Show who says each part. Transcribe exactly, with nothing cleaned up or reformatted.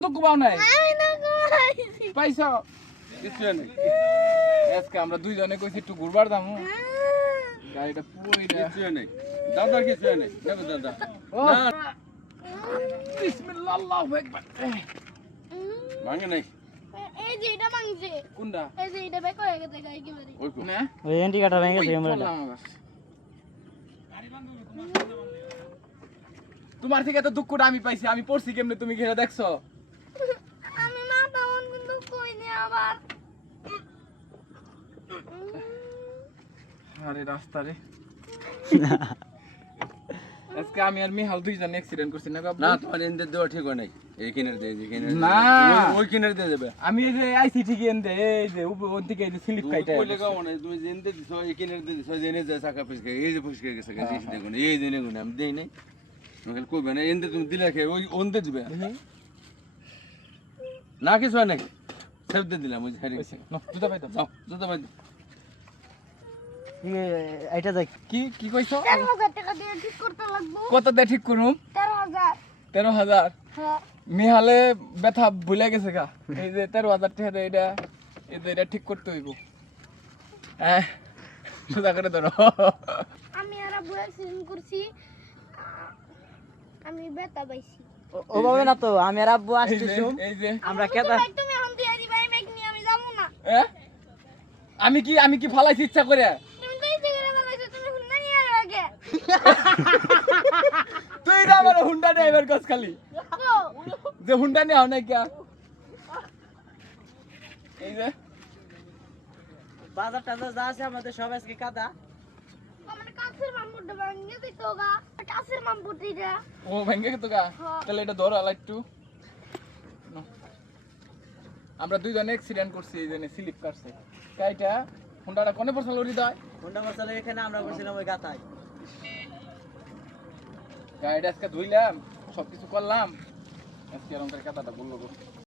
Speaker 1: দুঃখ পাও নাই
Speaker 2: আমি না ঘুমাইছি
Speaker 1: পাইছো
Speaker 3: কিছু নেই
Speaker 1: আজকে আমরা দুইজনে কইছি একটু ঘুরবার যামু গাড়িটা পুরোই না
Speaker 3: কিছু নেই দাদা কিছু নেই নেবে দাদা
Speaker 1: ও
Speaker 3: না
Speaker 1: বিসমিল্লাহ আল্লাহু আকবার
Speaker 3: ভাঙে নাই
Speaker 2: এই যে এটা ভাঙছে
Speaker 1: কোনটা
Speaker 2: এই যে এটা বেক হয়ে গেছে গাড়ি কি বাড়ি
Speaker 3: ওই কো
Speaker 1: না
Speaker 4: ওই ইন্ডিকেটর ভেঙে গেছে
Speaker 1: ওই
Speaker 4: ক্যামেরাটা
Speaker 1: চললাম আবার। তোমার থেকে তো দুঃখটা আমি পাইছি আমি পড়ছি কেমনে তুমি ঘেরা দেখছো
Speaker 2: আমি মাথা মন কিন্তু কই নি আবার
Speaker 1: আরে রাস্তা রে আজকে আমি আর মিহাল দুইজন অ্যাক্সিডেন্ট করছি না বাবু
Speaker 3: না তোমার এন্ডে দেওয়া ঠিক হয় নাই এই কিনার দিয়ে যে কিনার
Speaker 1: না।
Speaker 3: ওই কিনার দিয়ে দেবে
Speaker 1: আমি এই যে আইসি ঠিকই এনদে এই যে উপর ওর দিকে এই যে স্লিপ
Speaker 3: তুমি
Speaker 1: কাইটা
Speaker 3: কইলে গাও না তুমি যে এন্ডে দিছো এই কিনার দিয়ে দিছো জেনে যায় চাকা ফিসকে এই যে ফিসকে গেছে গেছে এই দেখুন এই জেনে গুনে আমি দেই নাই তুমি কইবে না এন্ডে তুমি দিলা কে ওই ওন্ডে দিবে না কিছু হয় নাই সেভ দিয়ে দিলাম ওই হারি
Speaker 1: না জুতা পাইতো
Speaker 3: যাও যত ভাই
Speaker 4: এটা দেখ
Speaker 1: কি কি কইছো
Speaker 2: তেরো হাজার টাকা দিয়ে ঠিক করতে লাগবো
Speaker 1: কত দে ঠিক করুম
Speaker 2: তেরো হাজার
Speaker 1: তেরো হাজার
Speaker 2: হ্যাঁ
Speaker 1: মিহালে ব্যথা ভুলে গেছে গা এই যে তেরো হাজার টাকা দিয়ে এটা এই যে এটা ঠিক করতে হইব হ্যাঁ সোজা করে ধরো
Speaker 2: আমি আর আব্বু অ্যাক্সিডেন্ট করছি আমি ব্যথা পাইছি
Speaker 4: ও ভাবে না তো আমি আর আব্বু
Speaker 1: এই যে
Speaker 4: আসতেছি
Speaker 1: এই যে
Speaker 4: আমরা
Speaker 2: আব্বু,
Speaker 4: কেদা
Speaker 2: ভাই, তুমি এখন দিয়ে দিবা এই ব্যাগ নিয়ে আমি যাবো না
Speaker 1: এ? আমি কি আমি কি ফালাইছি ইচ্ছা করে
Speaker 2: তুমি তো ইচ্ছে করে বলেছো তুমি হুন্ডা নিয়ে আরো আগে
Speaker 1: তুই না আমার হুন্ডা ড্রাইভার কস খালি
Speaker 2: ও
Speaker 1: যে হুন্ডা নিয়ে আও না কিয়া এই যে
Speaker 4: বাজার টাজার যা আছে আমাদের সব আজকে কাদা
Speaker 2: আমার কাছের মামুটা ভাঙিয়ে দিত গা কাছের মামুটিটা
Speaker 1: ও ভেঙে গেতো গা
Speaker 2: হ্যাঁ।
Speaker 1: তাহলে এটা ধরো আলা একটু নাও। আমরা দুইজনে অ্যাক্সিডেন্ট করছি এই জন্য স্লিপ কাটছে কাইটা হুন্ডাটা কোনে পড়ছে লরি দয়
Speaker 4: হোন্ডা মশলা এখানে আমরা বসছিলাম ওই গাতায়
Speaker 1: গাড়িটা আজকে ধুইলাম সবকিছু করলাম আজকে এরকম করে কাটাটা বললো